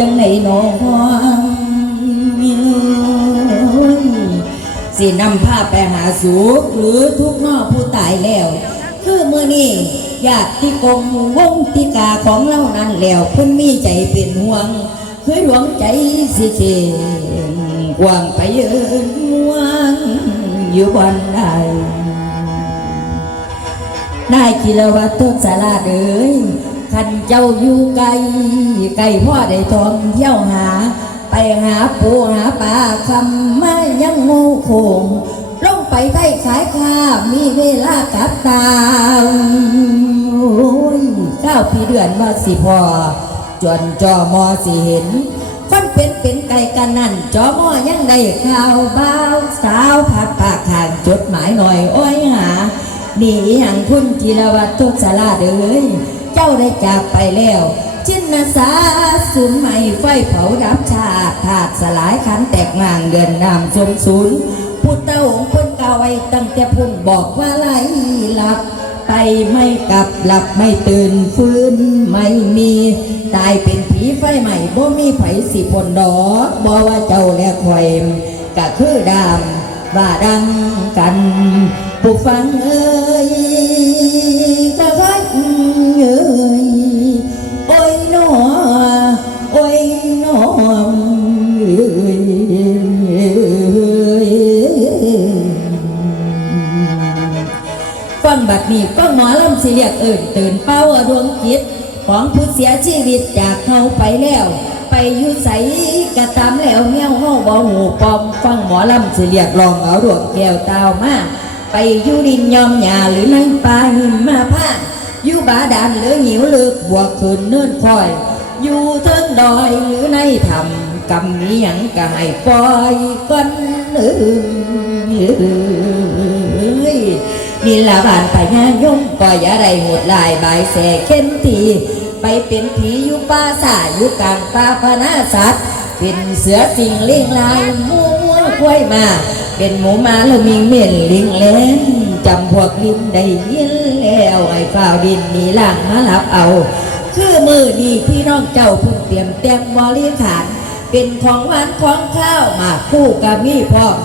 จังไหนหนอสินำผ้าไปหาสูกหรือทุกนอกผู้ตายแล้ว คือเมื่อนี้ญาติที่กงวงติกาของเรานั้นแล้วเพิ่นมีใจเป็นห่วงเคยหลวงใจสิเชกว้างไปเยินม่วงอยู่บนใดนายกิรวัตรต้นสาราเอ๋ย ขันเจ้าอยู่ไกลไกลพ่อได้ทองเที่ยวหา ไปหาปูหาปลาคำมายังโง่โคงลงไปได้ขายข้ามีเวลากับตาโอ้ยเก้าปีเดือนว่าสิพอจนจอมอสิเห็นคนเป็นเป็นไก่กันนั่นจอมอยังได้ข่าวบ้าวสาวผักปากขางจดหมายหน่อย โอ้ยหานี่อย่างคุณจิรวัตรทุกสาราเอ้ย เจ้าได้จากไปแล้ว ชินนาสาสูญใหม่ไฟเผาดับชาติถาดสลายขันแตกงางเดือนน้ำสมศูนย์พุทธเต้าองคนเก่าไว้ตั้งแต่พุ่นบอกว่าไหลหลับไปไม่กลับหลับไม่ตื่นฟื้นไม่มี ตายเป็นผีไฟใหม่บ่มีไผสิพลดอกบ่ว่าเจ้าและข่อยก็คือดามว่าดังกันผู้ฟังเอ้ย นี้ฟังหมอลำสิเรียกเอิ่นตื่นเป้าดวงจิตของผู้เสียชีวิตจากเขาไปแล้ว ไปอยู่ใสกระตามแล้วเงี้ยวเฮาบ่หูปอมฟังหมอลำสิเรียกลองเอาดวงแก้วตาวมาไปอยู่ดินยอมหญ้าหรือในป่าหิมมาผ้าอยู่บาดาลหรือหิวลึกบวกคืนเนื่นคอย อยู่เทิงดอยหรือในถ้ำกำมีหยังก็ให้ปล่อยกันเอ้ย นี่ละบานไปงานยมปล่อยอะไรหดลายบายแสเข้มทีไปเป็นผีอยู่ป่าสาอยู่กลางป่าพนาสัตว์ เป็นเสือสิงลิงลายมัวมัวกล้วยมา เป็นหมูมาแล้วมิงเม่นลิงเล่นจำพวกลินได้ยินแล้วไอ้ฝ้าวดินหนีล่างมาหลับเอาคือมือดีพี่น้องเจ้าพิ่งเตรียมแต้มบริขารเป็นของหวานของข้าวมาคู่กับมีพร้อม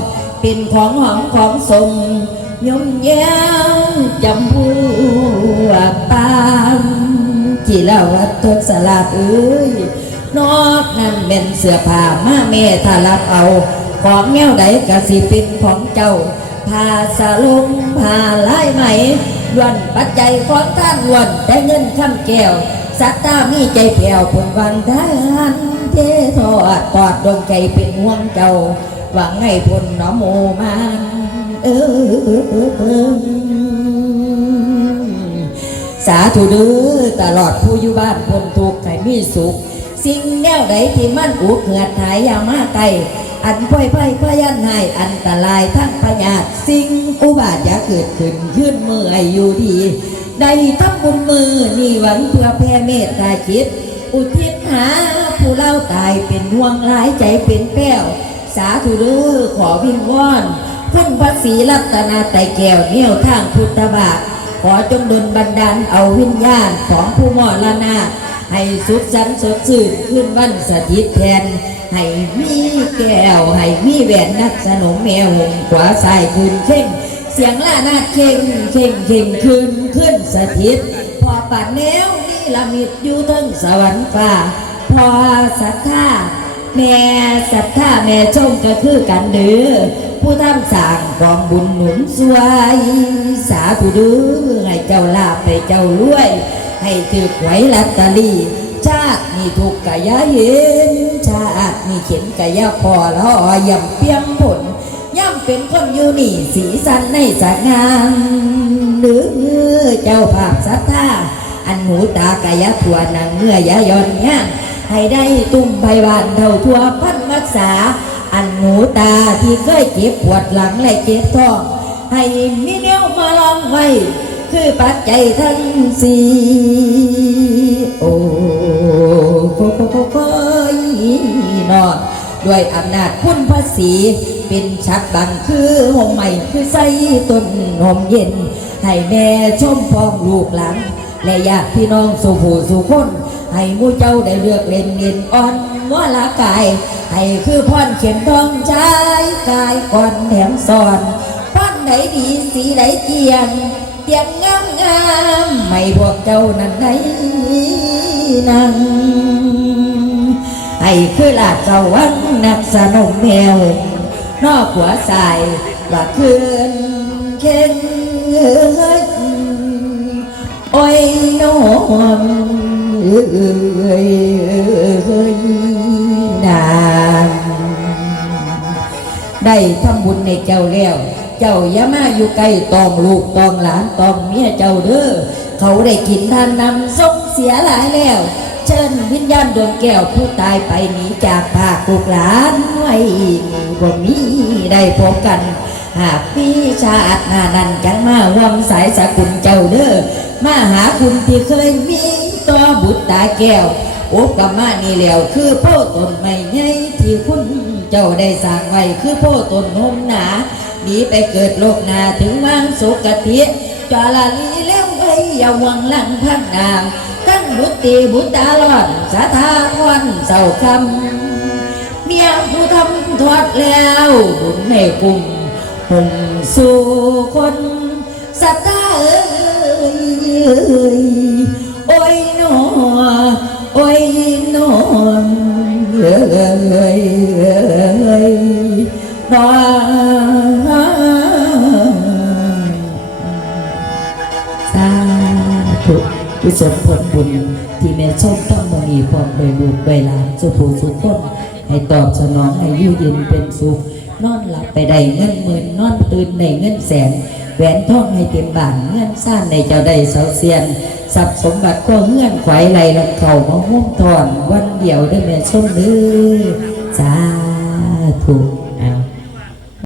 เป็นของหอมของสม ยมแย้มจำพูปามที่เล่าวัดทศลาดเอ้ยนอกนั้นเป็นเสื้อผ้ามาแม่ถ้ารับเอาของแนวใดกะสิเป็นของเจ้าผ้าสะลุงผ้าลายไหมล้วนปัจจัยของท่านล้วนแต่เงินคำแก้วสัตตามีใจแผ่วผลวังทานเททอดตอดดวงใจเป็นห่วงเจ้าหวังให้พ้นหนอโมมันเออ สาธุเด้อตลอดผู้อยู่บ้านพ้นทุกข์ให้มีสุข สิ่งแนวใดที่มันอุกเหือดหายอยามาไกลอันพ่อยไพ่พยันให้อันตรายทั้งพยาสิ่งอุบาทยาเกิดขึ้นยื่นมือให้อยู่ดีได้ทำบุญมือนี่หวังเพื่อแผ่เมตตาจิต อุทิศหาผู้เล่าตายเป็นห่วงหลายใจเป็นแป้ว สาธุเด้อขอวิงวอน พึ่งพระศรีรัตนาไตแก้วเนี่ยวทางพุทธบาทขอจงดลบันดาลเอาวิญญาณของผู้มรณะให้สุขสันต์สดชื่นขึ้นวันสถิตแทน ให้มีแก้ว ให้มีแหวนนักสนมแมวหงขวาสายคืนเข่งเสียงล่านาเข่งเข่งเข่งคืนขึ้นสถิต พอป่านแนวนี่ละมิดอยู่ทั้งสวรรค์ฟ้า พอศรัทธาแม่ศรัทธาแม่ชมก็คือกันเด้อ ผู้ทำสร้างกองบุญหนุนสวย สาธุเด้อให้เจ้าลาภให้เจ้ารวย ให้ถือหวยลัตเตอรี่ ชาติมีทุกกะยเย็น ชาติมีเข็นกะยพอละอย่ำเปียงผลย่ำเป็นคนอยู่นี่สีสันในสักงามหรือเจ้าภาพศรัทธาอันหูตากายะถั่วนังเมื่อยะยอนย่างให้ได้ตุ้มใบบานเท่าทั่วพันรักษา อันหูตาที่เคยเจ็บปวดหลังและเจ็บท้องให้มีเนี้ยวมาลองไว้ คือปัจจัยทั้งสี่โอ้โคโคโคโคนอนด้วยอำนาจพุ่นภาษีเป็นชัดบังคือหงใหม่คือใส่ต้นหอมเย็น ให้แม่ชมพองลูกหลัง และญาติพี่น้องสู่ผู้สู่คน ให้มู่เจ้าได้เลือกเล่นเล่นอ่อน มัวละกายให้คือพรเขียนทองใจกายก่อนแถมสอนพรไหนดีสีไหนเกียงเตียงงามงามไม่พวกเจ้านั้นไหนนั่งให้คือลาดสวรรค์นักสนุกแมวนอกหัวใสว่าคืนเข็นโอ้ยโน้มเอ้ย นานได้ทำบุญในเจ้าแล้ว เจ้าอย่ามาอยู่ใกล้ตองลูกตองหลานตองเมียเจ้าเด้อเขาได้กินทานนำส่งเสียหลายแล้ว เชิญวิญญาณดวงแก้วผู้ตายไปหนีจากภาคลูกหลานไว้บ่มีได้พบกัน หากพี่ชาติหน้านั้นจังมาร่วมสายสกุลเจ้าเด้อมาหาคุณที่เคยมี บุตรตาแก้วโอบกับมานี่แล้วคือโพตนไม่ใหญ่ที่คุณเจ้าได้สร้างไว้คือโพตนนมหนาหนีไปเกิดโลกหนาถึงวางสุกติจาลาลีแล้วไว้อย่าวังหลังพังนางทั้งบุตรีบุตรหลอนสาธาวันเศร้าคำเมียผู้ทำทอดแล้วบุญในกลุ่มหุ่มสู่คนสัตาเอ้ย สาธุกุศลผลบุญที่แม่ชมต้องมณีพร้อมโดยลูกโดยหลานสุภูสุขคนให้ตอบสนองให้ยู่เย็นเป็นสุขนอนหลับไปได้เงินหมื่นนอนตื่นในเงินแสนแหวนทองให้เต็มบานเงินซ่านในเจ้าได้เสาเสียนทรัพย์สมบัติก็เงื่อนไขไหลลำเข่ามาหุ้มทอนวันเดียวได้แม่ชมเด้อสาธุ